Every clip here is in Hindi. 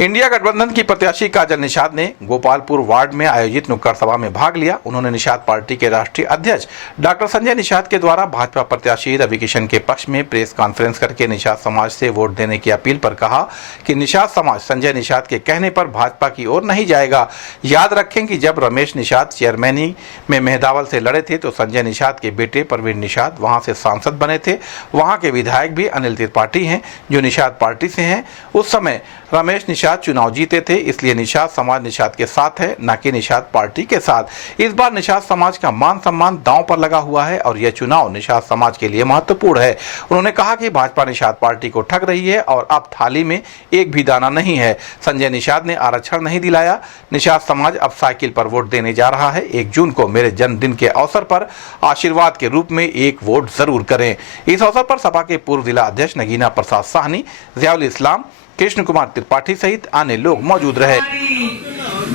इंडिया गठबंधन की प्रत्याशी काजल निषाद ने गोपालपुर वार्ड में आयोजित नुक्कड़ सभा में भाग लिया। उन्होंने निषाद पार्टी के राष्ट्रीय अध्यक्ष डॉक्टर संजय निषाद के द्वारा भाजपा प्रत्याशी रवि किशन के पक्ष में प्रेस कॉन्फ्रेंस करके निषाद समाज से वोट देने की अपील पर कहा कि निषाद समाज संजय निषाद के कहने पर भाजपा की ओर नहीं जाएगा। याद रखें कि जब रमेश निषाद चेयरमैनी में मेहदावल से लड़े थे तो संजय निषाद के बेटे प्रवीण निषाद वहां से सांसद बने थे। वहां के विधायक भी अनिल त्रिपाठी हैं जो निषाद पार्टी से हैं। उस समय रमेश निषाद चुनाव जीते थे, इसलिए निषाद समाज निषाद के साथ है, न कि निषाद पार्टी के साथ। इस बार निषाद समाज का मान सम्मान दांव पर लगा हुआ है और यह चुनाव निषाद समाज के लिए महत्वपूर्ण है। उन्होंने कहा कि भाजपा निषाद पार्टी को ठग रही है और अब थाली में एक भी दाना नहीं है। संजय निषाद ने आरक्षण नहीं दिलाया। निषाद समाज अब साइकिल पर वोट देने जा रहा है। 1 जून को मेरे जन्मदिन के अवसर पर आशीर्वाद के रूप में एक वोट जरूर करें। इस अवसर पर सपा के पूर्व जिला अध्यक्ष नगीना प्रसाद साहनी, जियाउल इस्लाम, कृष्ण कुमार त्रिपाठी सहित अन्य लोग मौजूद रहे।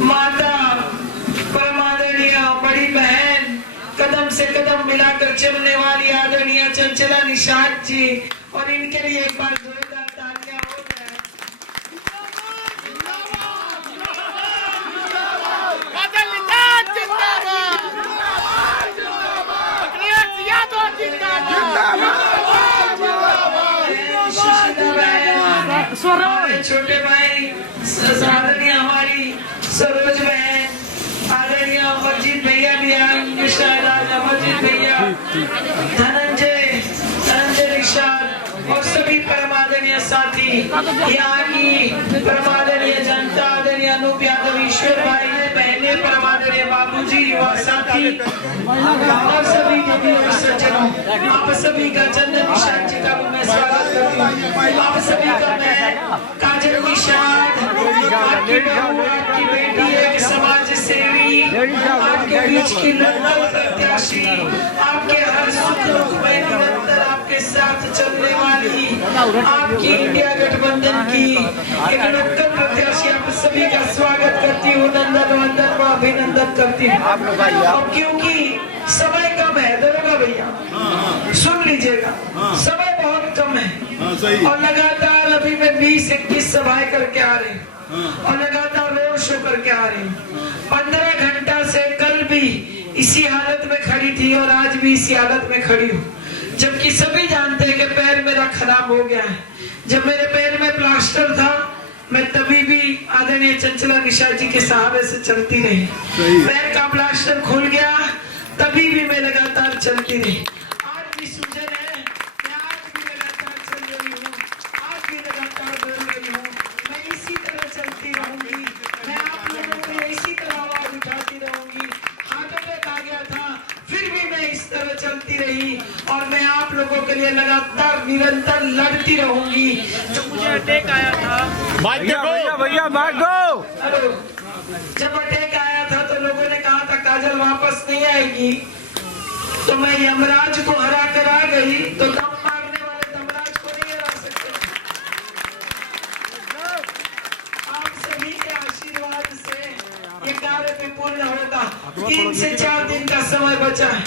माता परमादरणीय बड़ी बहन कदम से कदम मिलाकर चलने वाली आदरणीय चंचला निषाद जी, और इनके लिए एक बार जोरदार तालियां हो जाए। छोटे भाई आदरणीय हमारी सरोज बहन, आदरणीय अमरजीत भैया भी अमरजीत भैया, धनंजय निषाद और सभी परमादरणीय साथी, यहाँ की परमादरणीय जनता, आदरणीय अनूप यादव, ईश्वर भाई, बहने, परमादरणीय बाबूजी, युवा साथी और सभी सज्जनों, आप सभी का चंदन निषाद जी का मैं स्वागत करती हूँ। आप सभी का मैं काजल निषाद, आपकी बहू, आपकी बेटी, एक समाज सेवी, आपके बीच की लोकल प्रत्याशी, आपके हर सुख दुख में निरंतर आपके साथ चलने वाली, आपकी इंडिया गठबंधन की एक लोकल प्रत्याशी, आप सभी का स्वागत करती हूँ, नंदन वंदन व अभिनंदन करती हूँ। और क्योंकि समय कम है दरोगा भैया, सुन लीजिएगा, समय बहुत कम है और लगातार अभी मैं 20-21 सभाएं करके आ रही हूँ और लगातार रोड शो करके आ रही हूँ। 15 घंटा से कल भी इसी हालत में खड़ी थी और आज भी इसी हालत में खड़ी हूँ, जबकि सभी जानते हैं कि पैर मेरा खराब हो गया है। जब मेरे पैर में प्लास्टर था मैं तभी भी आदरणीय चंचला निषाद जी के सहारे से चलती रही। पैर का प्लास्टर खुल गया तभी भी मैं लगातार चलती रही। आज भी सूजन है, मैं आज भी लगातार चल रही हूँ, आज भी लगातार दौड़ रही हूँ। मैं इसी तरह चलती रहूंगी, मैं आप लोगों के लिए इसी तरह आवाज उठाती रहूंगी। हार्ट अटैक आ गया था फिर भी मैं इस तरह चलती रही और मैं आप लोगों के लिए लगातार निरंतर लड़ती रहूंगी। जो मुझे अटैक आया था, जब अटैक आया था तो लोगों ने कहा था काजल वापस नहीं आएगी, तो मैं यमराज को हरा कर आ गई, तो दम मारने वाले यमराज को नहीं हरा सकते। आप सभी के आशीर्वाद से ये कार्य भी पूर्ण होगा। 3 से 4 दिन का समय बचा है।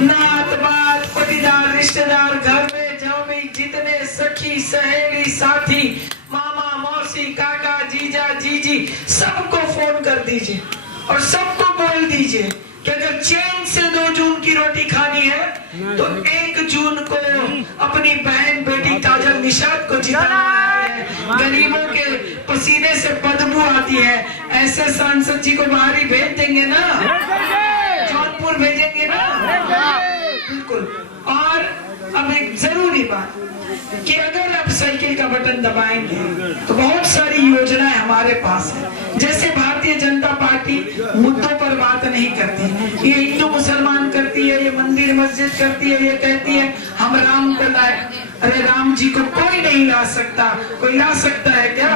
नात बात पटीदार रिश्तेदार घर में जहाँ भी जितने सखी सहेली साथी मामा मौसी काका जीजा जीजी सबको फोन कर दीजिए और सबको बोल दीजिए कि अगर चैन से 2 जून की रोटी खानी है तो 1 जून को अपनी बहन बेटी काजल निषाद को जिताना है। गरीबों के पसीने से बदबू आती है, ऐसे सांसद जी को बाहर ही भेज देंगे ना, जौनपुर भेजेंगे ना, बिल्कुल। और अब एक जरूरी बात कि अगर आप साइकिल का बटन दबाएंगे तो बहुत सारी योजनाएं हमारे पास है। जैसे भारतीय जनता पार्टी मुद्दों पर बात नहीं करती, ये हिंदू मुसलमान करती है, ये मंदिर मस्जिद करती है, ये कहती है हम राम को लाए। अरे राम जी को कोई नहीं ला सकता, कोई ला सकता है क्या?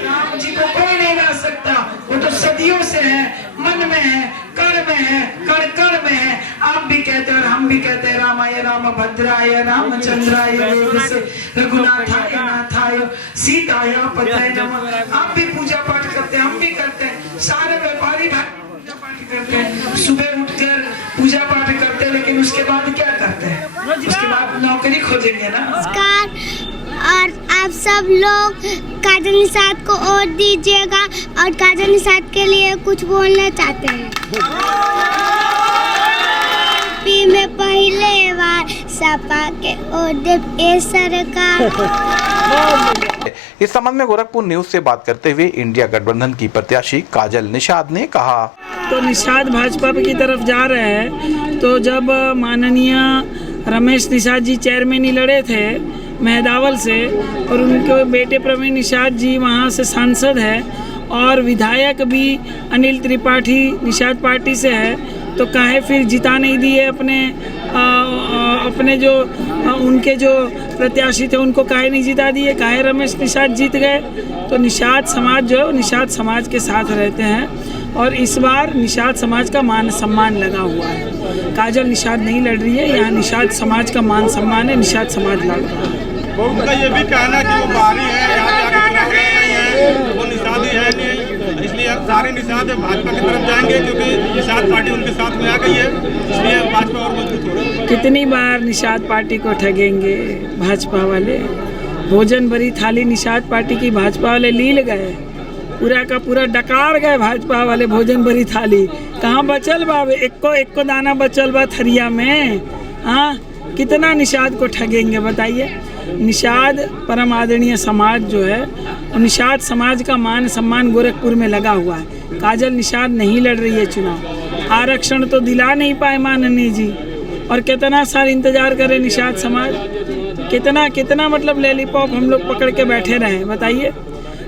राम जी को कोई नहीं ला सकता, वो तो सदियों से है, मन में है, कण में है, कण कण में है। आप भी कहते हैं और हम भी कहते हैं रामाय राम भद्राय रामचंद्राय वेदसे रघुनाथाय नाथाय सीताय पतये नमः। आप भी पूजा पाठ करते हैं, हम भी करते हैं, सारे व्यापारी भाई पूजा पाठ करते हैं, सुबह उठकर पूजा पाठ करते हैं, लेकिन उसके बाद क्या करते हैं? उसके बाद नौकरी खोजेंगे ना। नमस्कार, और आप सब लोग काजल निषाद को वोट दीजिएगा और काजल निषाद के लिए कुछ बोलना चाहते हैं। यूपी में पहले बार सपा के वोट दे ए सरकार। इस संबंध में गोरखपुर न्यूज से बात करते हुए इंडिया गठबंधन की प्रत्याशी काजल निषाद ने कहा, तो निषाद भाजपा की तरफ जा रहे हैं। तो जब माननीय रमेश निषाद जी चेयरमैन ही लड़े थे मेहदावल से और उनके बेटे प्रवीण निषाद जी वहाँ से सांसद है और विधायक भी अनिल त्रिपाठी निषाद पार्टी से है, तो काहे फिर जिता नहीं दिए अपने जो उनके जो प्रत्याशी थे उनको काहे नहीं जिता दिए, काहे रमेश निषाद जीत गए। तो निषाद समाज जो है निषाद समाज के साथ रहते हैं और इस बार निषाद समाज का मान सम्मान लगा हुआ है। काजल निषाद नहीं लड़ रही है, यहाँ निषाद समाज का मान सम्मान है, निषाद समाज लड़ रहा है। उनका ये भी कहना कि वो बाहरी है, यहाँ पे आके चुनाव लड़ रही है, वो निषाद ही है नहीं, इसलिए सारे निषाद भाजपा की तरफ जाएंगे क्योंकि निषाद पार्टी उनके साथ में आ गई है, इसलिए भाजपा और मजबूत हो रही है। कितनी बार निषाद पार्टी को ठगेंगे भाजपा वाले। भोजन भरी थाली निषाद पार्टी की भाजपा वाले लील गए, पूरा का पूरा डकार गए भाजपा वाले। भोजन भरी थाली कहाँ बचल बा, एक्को दाना बचल बा थरिया में। हाँ, कितना निषाद को ठगेंगे बताइए। निषाद परम आदरणीय समाज जो है, निषाद समाज का मान सम्मान गोरखपुर में लगा हुआ है। काजल निषाद नहीं लड़ रही है चुनाव, आरक्षण तो दिला नहीं पाए माननीय जी, और कितना साल इंतजार करे निषाद समाज, कितना मतलब लॉलीपॉप हम लोग पकड़ के बैठे रहे बताइए।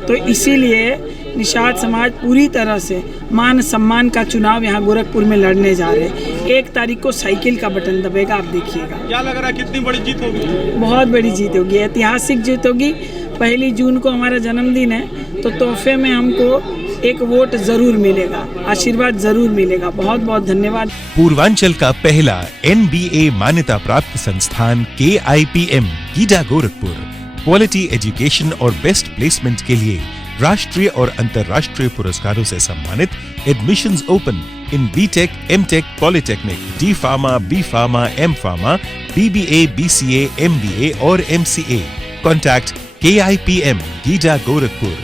तो इसीलिए निषाद समाज पूरी तरह से मान सम्मान का चुनाव यहाँ गोरखपुर में लड़ने जा रहे हैं। 1 तारीख को साइकिल का बटन दबेगा, आप देखिएगा। क्या लग रहा है कितनी बड़ी जीत होगी? बहुत बड़ी जीत होगी, ऐतिहासिक जीत होगी। 1 जून को हमारा जन्मदिन है, तो तोहफे में हमको एक वोट जरूर मिलेगा, आशीर्वाद जरूर मिलेगा। बहुत बहुत धन्यवाद। पूर्वांचल का पहला NBA मान्यता प्राप्त संस्थान KIPM GIDA Gorakhpur quality education और बेस्ट प्लेसमेंट के लिए राष्ट्रीय और अंतर्राष्ट्रीय पुरस्कारों से सम्मानित। Admissions open in BTech, MTech, Polytechnic, D Pharma, B Pharma, M Pharma, BBA, BCA, MBA और MCA. Contact KIPM GIDA Gorakhpur